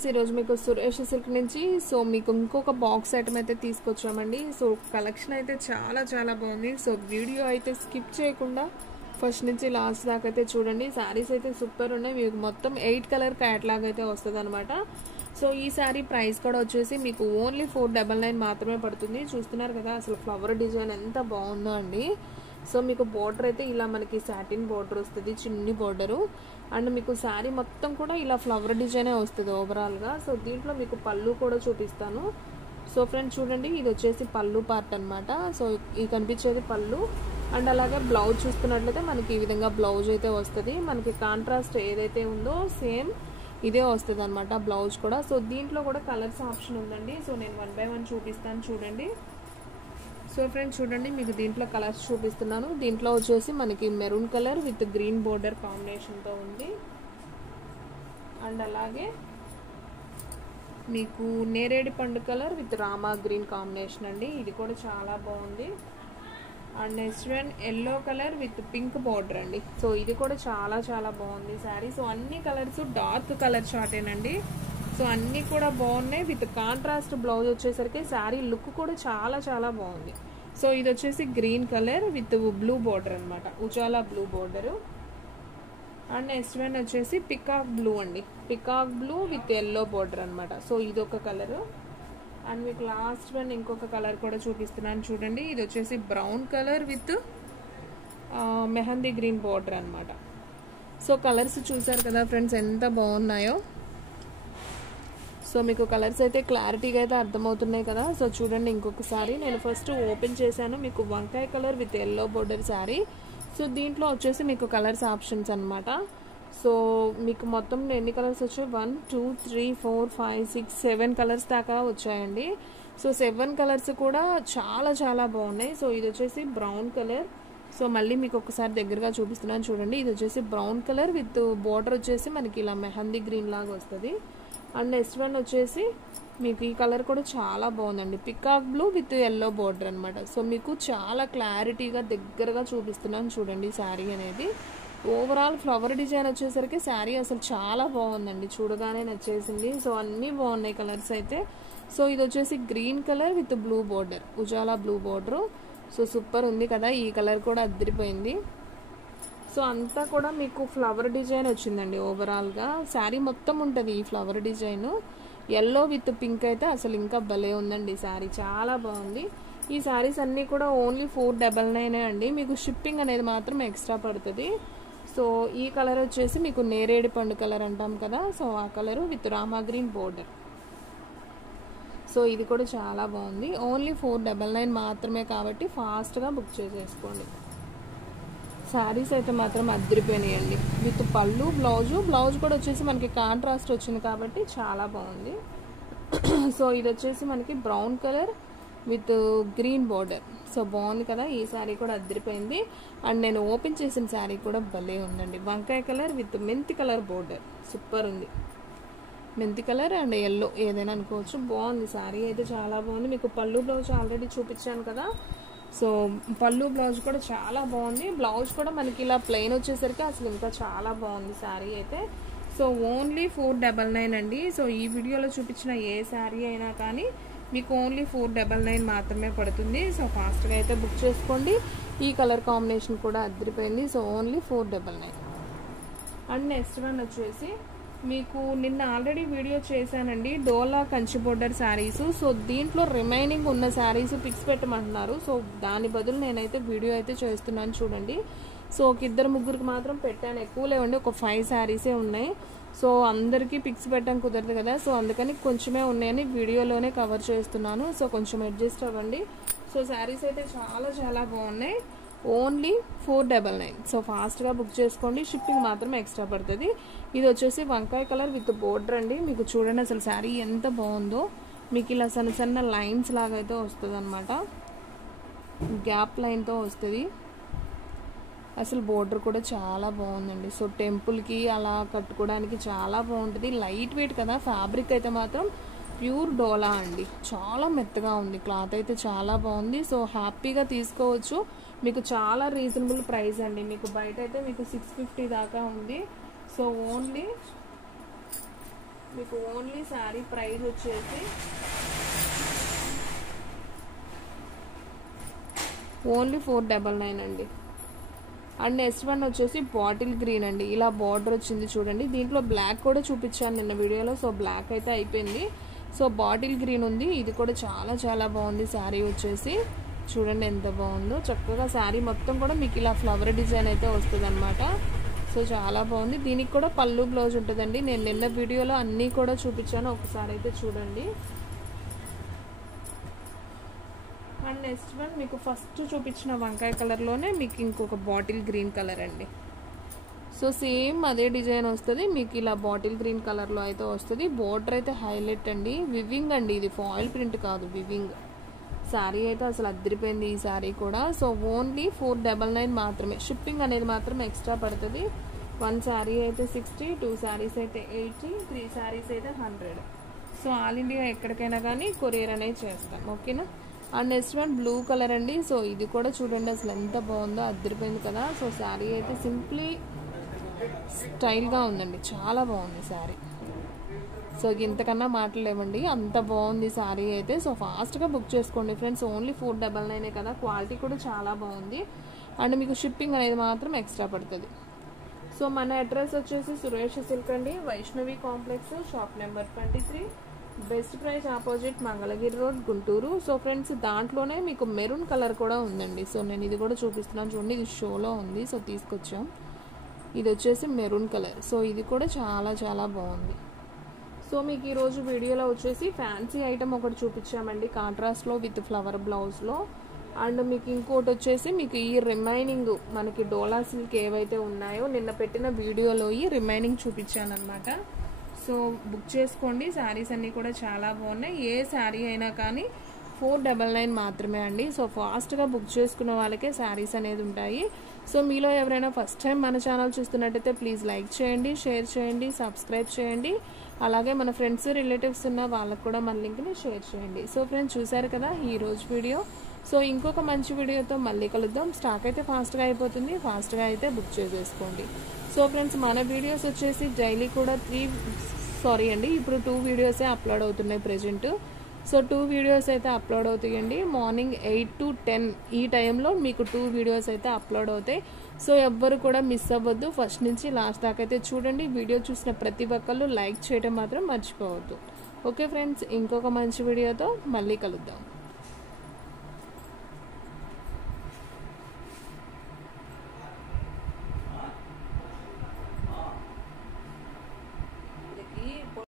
Friends ఈరోజు మీకు Suresh silk నుంచి సో మీకు ఇంకొక బాక్స్ ఐటమ్ అయితే తీసుకొచ్చామండి. సో కలెక్షన్ అయితే చాలా చాలా బాగుంది. సో వీడియో అయితే స్కిప్ చేయకుండా ఫస్ట్ నుంచి లాస్ట్ దాకా అయితే చూడండి. శారీస్ అయితే సూపర్ ఉన్నాయి. మీకు మొత్తం 8 కలర్ క్యాటలాగ్ అయితే వస్తుంది అనమాట. సో ఈ శారీ ప్రైస్ కూడా వచ్చేసి మీకు ఓన్లీ 499 మాత్రమే పడుతుంది. చూస్తున్నారు కదా అసలు ఫ్లవర్ డిజైన్ ఎంత బాగుందో అండి. సో మీకు బోర్డర్ అయితే ఇలా మనకి సాటిన్ బోర్డర్ వస్తుంది, చిన్ని బోర్డరు. అండ్ మీకు శారీ మొత్తం కూడా ఇలా ఫ్లవర్ డిజైనే వస్తుంది ఓవరాల్గా. సో దీంట్లో మీకు పళ్ళు కూడా చూపిస్తాను. సో ఫ్రెండ్స్ చూడండి, ఇది వచ్చేసి పళ్ళు పార్ట్ అనమాట. సో ఇది కనిపించేది పళ్ళు. అండ్ అలాగే బ్లౌజ్ చూసుకున్నట్లయితే మనకి ఈ విధంగా బ్లౌజ్ అయితే వస్తుంది. మనకి కాంట్రాస్ట్ ఏదైతే ఉందో సేమ్ ఇదే వస్తుంది అనమాట బ్లౌజ్ కూడా. సో దీంట్లో కూడా కలర్స్ ఆప్షన్ ఉందండి. సో నేను 1 by 1 చూపిస్తాను చూడండి. సో ఫ్రెండ్స్ చూడండి, మీకు దీంట్లో కలర్స్ చూపిస్తున్నాను. దీంట్లో వచ్చేసి మనకి maroon colour with green border కాంబినేషన్తో ఉంది. అండ్ అలాగే మీకు నేరేడి పండు colour with Rama green combination అండి, ఇది కూడా చాలా బాగుంది. And next one yellow colour with pink border అండి. సో ఇది కూడా చాలా చాలా బాగుంది శారీ. సో అన్ని కలర్స్ డార్క్ కలర్ షార్టేనండి. సో అన్నీ కూడా బాగున్నాయి. విత్ కాంట్రాస్ట్ బ్లౌజ్ వచ్చేసరికి శారీ లుక్ కూడా చాలా చాలా బాగుంది. సో ఇది వచ్చేసి green colour with blue border అనమాట, Ujala blue border. And next one వచ్చేసి పికాక్ బ్లూ అండి, peacock blue with yellow border అనమాట. సో ఇదొక కలరు. అండ్ మీకు లాస్ట్ వన్ ఇంకొక కలర్ కూడా చూపిస్తున్నాను చూడండి. ఇది వచ్చేసి brown colour with mehndi green border అనమాట. సో కలర్స్ చూసారు కదా ఫ్రెండ్స్ ఎంత బాగున్నాయో. సో మీకు కలర్స్ అయితే క్లారిటీగా అయితే అర్థమవుతున్నాయి కదా. సో చూడండి ఇంకొకసారి నేను ఫస్ట్ ఓపెన్ చేశాను. మీకు వంకాయ colour with yellow border sari. So దీంట్లో వచ్చేసి మీకు కలర్స్ ఆప్షన్స్ అనమాట. సో మీకు మొత్తం ఎన్ని కలర్స్ వచ్చాయి? 1 2 3 4 5 6 7 కలర్స్ దాకా వచ్చాయండి. సో 7 కలర్స్ కూడా చాలా చాలా బాగున్నాయి. సో ఇది వచ్చేసి బ్రౌన్ కలర్. సో మళ్ళీ మీకు ఒకసారి దగ్గరగా చూపిస్తున్నాను చూడండి. ఇది వచ్చేసి బ్రౌన్ కలర్ విత్ బోర్డర్ వచ్చేసి మనకి ఇలా మెహందీ గ్రీన్ లాగా వస్తుంది. అండ్ నెక్స్ట్ వన్ వచ్చేసి మీకు ఈ కలర్ కూడా చాలా బాగుందండి, peacock blue with yellow border అనమాట. సో మీకు చాలా క్లారిటీగా దగ్గరగా చూపిస్తున్నాను చూడండి శారీ అనేది. ఓవరాల్ ఫ్లవర్ డిజైన్ వచ్చేసరికి శారీ అసలు చాలా బాగుందండి, చూడగానే నచ్చేసింది. సో అన్నీ బాగున్నాయి కలర్స్ అయితే. సో ఇది వచ్చేసి green colour with blue border, Ujala blue border. So super ఉంది కదా, ఈ కలర్ కూడా అదిరిపోయింది. సో అంతా కూడా మీకు ఫ్లవర్ డిజైన్ వచ్చిందండి ఓవరాల్గా. శారీ మొత్తం ఉంటుంది ఈ flower design. Yellow with pink అయితే అసలు ఇంకా భలే ఉందండి శారీ, చాలా బాగుంది. ఈ శారీస్ అన్నీ కూడా ఓన్లీ 499 అండి. మీకు షిప్పింగ్ అనేది మాత్రం ఎక్స్ట్రా పడుతుంది. సో ఈ కలర్ వచ్చేసి మీకు నేరేడి పండు కలర్ అంటాం కదా, సో ఆ colour with Rama green border. So ఇది కూడా చాలా బాగుంది. ఓన్లీ 499 మాత్రమే కాబట్టి ఫాస్ట్గా బుక్ చేసేసుకోండి. శారీస్ అయితే మాత్రం అదిరిపోయినాయండి. విత్ పళ్ళు బ్లౌజ్ కూడా వచ్చేసి మనకి కాంట్రాస్ట్ వచ్చింది కాబట్టి చాలా బాగుంది. సో ఇది వచ్చేసి మనకి brown colour with green border. So బాగుంది కదా, ఈ శారీ కూడా అదిరిపోయింది. అండ్ నేను ఓపెన్ చేసిన శారీ కూడా భలే ఉందండి, వంకాయ కలర్ విత్ మెంతి కలర్ బోర్డర్. సూపర్ ఉంది, మెంతి కలర్ అండ్ ఎల్లో ఏదైనా అనుకోవచ్చు. బాగుంది శారీ అయితే చాలా బాగుంది. మీకు పళ్ళు బ్లౌజ్ ఆల్రెడీ చూపించాను కదా. సో పళ్ళు బ్లౌజ్ కూడా చాలా బాగుంది. బ్లౌజ్ కూడా మనకి ఇలా ప్లెయిన్ వచ్చేసరికి అసలు ఇంకా చాలా బాగుంది శారీ అయితే. సో ఓన్లీ 499 అండి. సో ఈ వీడియోలో చూపించిన ఏ శారీ అయినా కానీ మీకు ఓన్లీ 499 మాత్రమే పడుతుంది. సో ఫాస్ట్గా అయితే బుక్ చేసుకోండి. ఈ కలర్ కాంబినేషన్ కూడా అదిరిపోయింది. So only 499. And next one వచ్చేసి మీకు నిన్న ఆల్రెడీ వీడియో చేశానండి, డోలా కంచి బోర్డర్ శారీస్. సో దీంట్లో రిమైనింగ్ ఉన్న శారీస్ పిక్స్ పెట్టమంటున్నారు. సో దాని బదులు నేనైతే వీడియో అయితే చేస్తున్నాను చూడండి. సో ఒక 2-3కి మాత్రం పెట్టాను, ఎక్కువ లేవండి, ఒక 5 శారీసే ఉన్నాయి. సో అందరికీ పిక్స్ పెట్టడం కుదరదు కదా, సో అందుకని కొంచెమే ఉన్నాయని వీడియోలోనే కవర్ చేస్తున్నాను. సో కొంచెం అడ్జస్ట్ అవ్వండి. సో శారీస్ అయితే చాలా చాలా బాగున్నాయి. ఓన్లీ 499. సో ఫాస్ట్గా బుక్ చేసుకోండి. షిప్పింగ్ మాత్రం ఎక్స్ట్రా పడుతుంది. ఇది వచ్చేసి వంకాయ కలర్ విత్ బోర్డర్ అండి. మీకు చూడండి అసలు శారీ ఎంత బాగుందో. మీకు ఇలా సన్న సన్న లైన్స్ లాగా అయితే వస్తుంది అనమాట, గ్యాప్ లైన్తో వస్తుంది. అసలు బోర్డర్ కూడా చాలా బాగుందండి. సో టెంపుల్కి అలా కట్టుకోవడానికి చాలా బాగుంటుంది. లైట్ వెయిట్ కదా, ఫ్యాబ్రిక్ అయితే మాత్రం ప్యూర్ డోలా అండి, చాలా మెత్తగా ఉంది. క్లాత్ అయితే చాలా బాగుంది. సో హ్యాపీగా తీసుకోవచ్చు. మీకు చాలా రీజనబుల్ ప్రైస్ అండి. మీకు బయట అయితే మీకు 650 దాకా ఉంది. సో ఓన్లీ మీకు ఓన్లీ శారీ ప్రైస్ వచ్చేసి ఓన్లీ 499 అండి. అండ్ నెక్స్ట్ వన్ వచ్చేసి బాటిల్ గ్రీన్ అండి. ఇలా బార్డర్ వచ్చింది చూడండి. దీంట్లో బ్లాక్ కూడా చూపించాను నిన్న వీడియోలో. సో బ్లాక్ అయితే అయిపోయింది. సో బాటిల్ గ్రీన్ ఉంది. ఇది కూడా చాలా చాలా బాగుంది. శారీ వచ్చేసి చూడండి ఎంత బాగుందో. చక్కగా శారీ మొత్తం కూడా మీకు ఇలా ఫ్లవర్ డిజైన్ అయితే వస్తుంది అనమాట. సో చాలా బాగుంది. దీనికి కూడా పళ్ళు బ్లౌజ్ ఉంటుందండి. నేను నిన్న వీడియోలో అన్నీ కూడా చూపించాను, ఒకసారి అయితే చూడండి. అండ్ నెక్స్ట్ వన్ మీకు ఫస్ట్ చూపించిన వంకాయ కలర్లోనే మీకు ఇంకొక బాటిల్ గ్రీన్ కలర్ అండి. సో సేమ్ అదే డిజైన్ వస్తుంది మీకు ఇలా బాటిల్ గ్రీన్ కలర్లో అయితే వస్తుంది. బోర్డర్ అయితే హైలైట్ అండి. వివింగ్ అండి, ఇది ఫాయిల్ ప్రింట్ కాదు, వివింగ్. శారీ అయితే అసలు అద్దరిపోయింది ఈ శారీ కూడా. సో ఓన్లీ 499 మాత్రమే. షిప్పింగ్ అనేది మాత్రం ఎక్స్ట్రా పడుతుంది. 1 శారీ అయితే 60, 2 శారీస్ అయితే 80, 3 శారీస్ అయితే 100. సో ఆల్ ఇండియా ఎక్కడికైనా కానీ కొరియర్ అనేది చేస్తాం, ఓకేనా. And next one blue colour అండి. సో ఇది కూడా చూడండి అసలు ఎంత బాగుందో, అద్దరిపోయింది కదా. సో శారీ అయితే సింప్లీ స్టైల్గా ఉందండి, చాలా బాగుంది శారీ. సో ఇంతకన్నా మాటలేమండి, అంత బాగుంది శారీ అయితే. సో ఫాస్ట్గా బుక్ చేసుకోండి ఫ్రెండ్స్. ఓన్లీ 499 కదా. క్వాలిటీ కూడా చాలా బాగుంది. అండ్ మీకు షిప్పింగ్ అనేది మాత్రం ఎక్స్ట్రా పడుతుంది. సో మన అడ్రస్ వచ్చేసి సురేష్ సిల్క్ అండి, Vaishnavi complex, shop number 23, best price opposite Mangalagiri road, Guntur. So friends దాంట్లోనే మీకు మెరూన్ కలర్ కూడా ఉందండి. సో నేను ఇది కూడా చూపిస్తున్నాను చూడండి, ఇది షోలో ఉంది. సో తీసుకొచ్చాం. ఇది వచ్చేసి మెరూన్ కలర్. సో ఇది కూడా చాలా చాలా బాగుంది. సో మీకు ఈరోజు వీడియోలో వచ్చేసి ఫ్యాన్సీ ఐటమ్ ఒకటి చూపించామండి, కాంట్రాస్ట్లో విత్ ఫ్లవర్ బ్లౌజ్లో. అండ్ మీకు ఇంకోటి వచ్చేసి మీకు ఈ రిమైనింగ్ మనకి డోలా సిల్క్ ఏవైతే ఉన్నాయో నిన్న పెట్టిన వీడియోలో ఈ రిమైనింగ్ చూపించాను అనమాట. సో బుక్ చేసుకోండి. శారీస్ అన్నీ కూడా చాలా బాగున్నాయి. ఏ శారీ అయినా కానీ 499 మాత్రమే అండి. సో ఫాస్ట్గా బుక్ చేసుకున్న వాళ్ళకే శారీస్ అనేది ఉంటాయి. సో మీలో ఎవరైనా ఫస్ట్ టైం మన ఛానల్ చూస్తున్నట్టయితే ప్లీజ్ లైక్ చేయండి, షేర్ చేయండి, సబ్స్క్రైబ్ చేయండి. అలాగే మన ఫ్రెండ్స్ రిలేటివ్స్ ఉన్న వాళ్ళకు కూడా మన లింక్ని షేర్ చేయండి. సో ఫ్రెండ్స్ చూసారు కదా ఈరోజు వీడియో. సో ఇంకొక మంచి వీడియోతో మళ్ళీ కలుద్దాం. స్టాక్ అయితే ఫాస్ట్గా అయిపోతుంది, ఫాస్ట్గా అయితే బుక్ చేసేసుకోండి. సో ఫ్రెండ్స్ మన వీడియోస్ వచ్చేసి డైలీ కూడా ఇప్పుడు 2 వీడియోసే అప్లోడ్ అవుతున్నాయి ప్రెజెంట్. సో 2 వీడియోస్ అయితే అప్లోడ్ అవుతాయండి. మార్నింగ్ 8 to 10 ఈ టైంలో మీకు 2 వీడియోస్ అయితే అప్లోడ్ అవుతాయి. సో ఎవ్వరు కూడా మిస్ అవ్వద్దు. ఫస్ట్ నుంచి లాస్ట్ దాకా అయితే చూడండి. వీడియో చూసిన ప్రతి ఒక్కళ్ళు లైక్ చేయడం మాత్రం మర్చిపోవద్దు. ఓకే ఫ్రెండ్స్, ఇంకొక మంచి వీడియోతో మళ్ళీ కలుద్దాం.